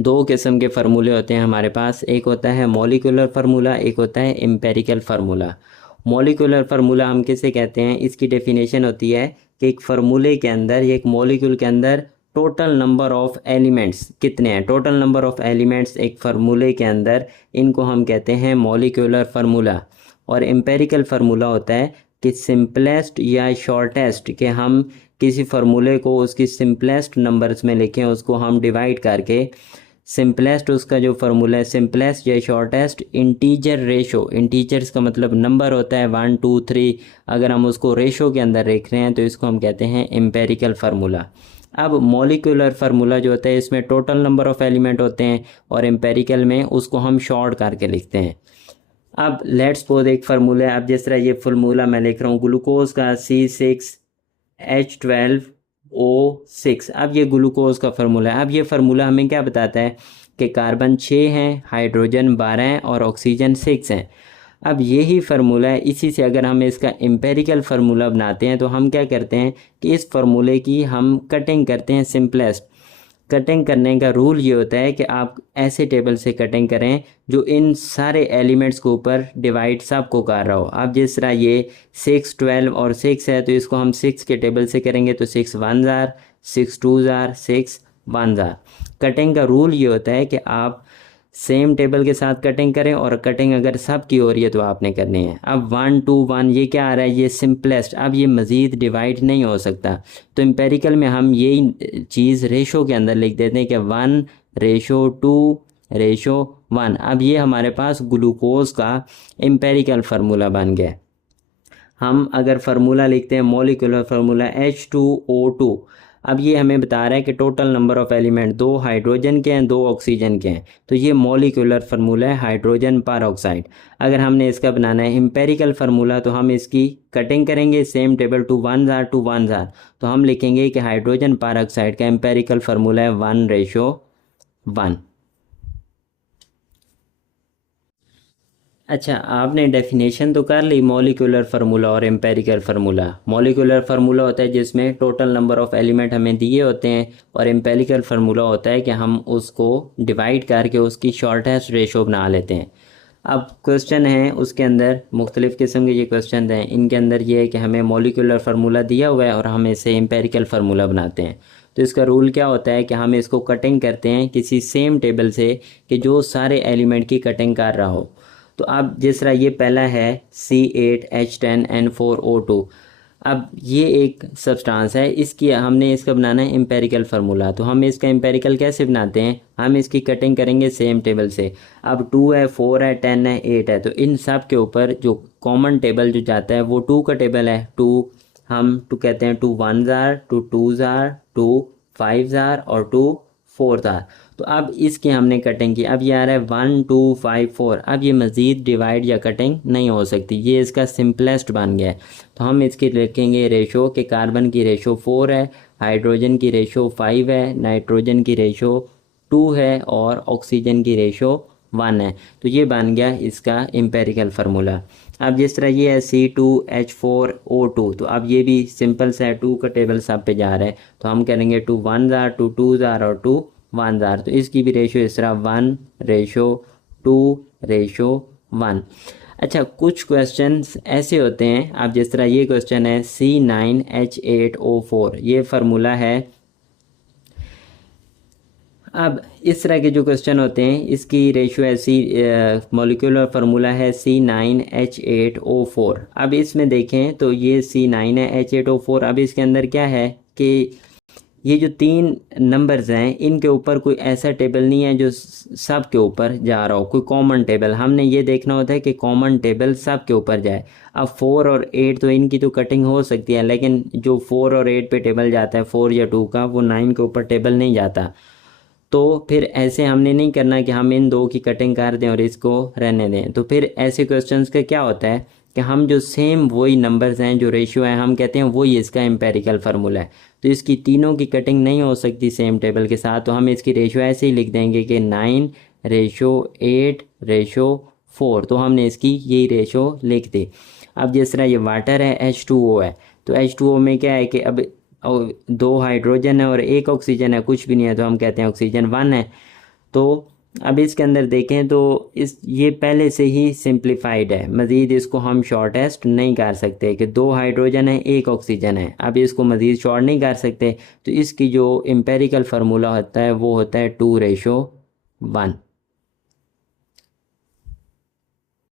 दो किस्म के फार्मूले होते हैं हमारे पास, एक होता है मॉलिक्यूलर फार्मूला, एक होता है एम्पेरिकल फार्मूला। मॉलिक्यूलर फार्मूला हम किसे कहते हैं, इसकी डेफिनेशन होती है कि एक फार्मूले के अंदर या एक मॉलिक्यूल के अंदर टोटल नंबर ऑफ एलिमेंट्स कितने हैं, टोटल नंबर ऑफ एलिमेंट्स एक फार्मूले के अंदर, इनको हम कहते हैं मॉलिक्यूलर फार्मूला। और एम्पेरिकल फार्मूला होता है कि सिंपलेस्ट या शॉर्टेस्ट, कि हम किसी फार्मूले को उसकी सिंपलेस्ट नंबर्स में लिखें, उसको हम डिवाइड करके सिंपलेस्ट, उसका जो फार्मूला है सिंपलेस्ट या शॉर्टेस्ट इंटीजर रेशो, इंटीजर्स का मतलब नंबर होता है 1 2 3, अगर हम उसको रेशो के अंदर लिख रहे हैं तो इसको हम कहते हैं एम्पेरिकल फार्मूला। अब मॉलिक्यूलर फार्मूला जो होता है इसमें टोटल नंबर ऑफ एलिमेंट होते हैं और एम्पेरिकल में उसको हम शॉर्ट करके लिखते हैं। अब लेट्स सपोज एक फार्मूला है, अब जिस तरह ये फार्मूला मैं लिख रहा हूँ ग्लूकोज का C6H12O6, अब ये ग्लूकोज का फार्मूला है। अब ये फार्मूला हमें क्या बताता है कि कार्बन 6 हैं, हाइड्रोजन 12 हैं और ऑक्सीजन 6 हैं। अब यही फार्मूला है, इसी से अगर हम इसका एम्पेरिकल फार्मूला बनाते हैं तो हम क्या करते हैं कि इस फार्मूले की हम कटिंग करते हैं सिंपलेस्ट। कटिंग करने का रूल ये होता है कि आप ऐसे टेबल से कटिंग करें जो इन सारे एलिमेंट्स के ऊपर डिवाइड सबको कर रहा हो। अब जिस तरह ये 6 12 और 6 है तो इसको हम 6 के टेबल से करेंगे तो 6 1 जार, 6 2 जार, 6 1 जार। कटिंग का रूल ये होता है कि आप सेम टेबल के साथ कटिंग करें और कटिंग अगर सब की हो रही है तो आपने करनी है। अब 1 2 1 ये क्या आ रहा है, ये सिंपलेस्ट, अब ये मज़ीद डिवाइड नहीं हो सकता। तो एम्पेरिकल में हम यही चीज़ रेशो के अंदर लिख देते हैं कि 1:2:1। अब ये हमारे पास ग्लूकोज का एम्पेरिकल फार्मूला बन गया। हम अगर फार्मूला लिखते हैं मॉलिक्यूलर फार्मूला H2O2, अब ये हमें बता रहा है कि total number of element 2 hydrogen के हैं 2 ऑक्सीजन के हैं, तो ये मॉलिक्यूलर फार्मूला है हाइड्रोजन पर ऑक्साइड। अगर हमने इसका बनाना है एम्पेरिकल फार्मूला तो हम इसकी कटिंग करेंगे सेम टेबल 2 1 जार 2 1 जार, तो हम लिखेंगे कि हाइड्रोजन पर ऑक्साइड का एम्पेरिकल फार्मूला है 1:1। अच्छा, आपने डेफिनेशन तो कर ली मॉलिक्यूलर फार्मूला और एम्पेरिकल फार्मूला। मॉलिक्यूलर फार्मूला होता है जिसमें टोटल नंबर ऑफ एलिमेंट हमें दिए होते हैं, और एम्पेरिकल फार्मूला होता है कि हम उसको डिवाइड करके उसकी शॉर्टेस्ट रेशो बना लेते हैं। अब क्वेश्चन है उसके अंदर मुख्तलिफ़ किस्म के ये क्वेश्चन हैं, इनके अंदर ये है कि हमें मॉलिक्यूलर फार्मूला दिया हुआ है और हम इसे एम्पेरिकल फार्मूला बनाते हैं। तो इसका रूल क्या होता है कि हम इसको कटिंग करते हैं किसी सेम टेबल से कि जो सारे एलिमेंट की कटिंग कर रहा हो। तो अब जिस तरह ये पहला है C8H10N4O2, अब ये एक सब्सटेंस है, इसकी हमने इसका बनाना है एम्पेरिकल फार्मूला। तो हम इसका एम्पेरिकल कैसे बनाते हैं, हम इसकी कटिंग करेंगे सेम टेबल से। अब 2 है, 4 है, 10 है, 8 है, तो इन सब के ऊपर जो कॉमन टेबल जो जाता है वो 2 का टेबल है। 2 हम 2 कहते हैं 2 1 जार, 2 2 जार, 2 5 जार और 2 4 जार। तो अब इसकी हमने कटिंग की, अब ये आ रहा है 1 2 5 4। अब ये मज़ीद डिवाइड या कटिंग नहीं हो सकती, ये इसका सिंपलेस्ट बन गया है। तो हम इसकी लिखेंगे रेशो कि कार्बन की रेशो 4 है, हाइड्रोजन की रेशो 5 है, नाइट्रोजन की रेशो 2 है और ऑक्सीजन की रेशो 1 है। तो ये बन गया इसका एम्पेरिकल फार्मूला। अब जिस तरह ये है C2H4O2, तो अब ये भी सिंपल सा है, 2 का टेबल सब पे जा रहा है, तो हम करेंगे 2 1 जार, 2 2 जार और 2 1 जार। तो इसकी भी रेशो इस तरह 1:2:1। अच्छा, कुछ क्वेश्चंस ऐसे होते हैं, अब जिस तरह ये क्वेश्चन है C9H8O4, ये फार्मूला है। अब इस तरह के जो क्वेश्चन होते हैं इसकी रेशो है मॉलिक्यूलर फार्मूला है C9H8O4। अब इसमें देखें तो ये C9 है H8O4। अब इसके अंदर क्या है कि ये जो 3 नंबर्स हैं इनके ऊपर कोई ऐसा टेबल नहीं है जो सब के ऊपर जा रहा हो, कोई कॉमन टेबल। हमने ये देखना होता है कि कॉमन टेबल सब के ऊपर जाए। अब 4 और 8 तो इनकी तो कटिंग हो सकती है, लेकिन जो 4 और 8 पे टेबल जाता है 4 या 2 का, वो 9 के ऊपर टेबल नहीं जाता। तो फिर ऐसे हमने नहीं करना कि हम इन 2 की कटिंग कर दें और इसको रहने दें। तो फिर ऐसे क्वेश्चंस का क्या होता है कि हम जो सेम वही नंबर्स हैं, जो रेशियो हैं, हम कहते हैं वही इसका एम्पेरिकल फार्मूला है। तो इसकी तीनों की कटिंग नहीं हो सकती सेम टेबल के साथ, तो हम इसकी रेशियो ऐसे ही लिख देंगे कि 9:8:4। तो हमने इसकी यही रेशियो लिख दी। अब जिस तरह ये वाटर है H2O है, तो H2O में क्या है कि अब 2 हाइड्रोजन है और 1 ऑक्सीजन है, कुछ भी नहीं है, तो हम कहते हैं ऑक्सीजन 1 है। तो अब इसके अंदर देखें तो ये पहले से ही सिंप्लीफाइड है, मज़ीद इसको हम शॉर्टेस्ट नहीं कर सकते कि 2 हाइड्रोजन है 1 ऑक्सीजन है, अब इसको मज़ीद शॉर्ट नहीं कर सकते। तो इसकी जो एम्पेरिकल फार्मूला होता है वो होता है 2:1।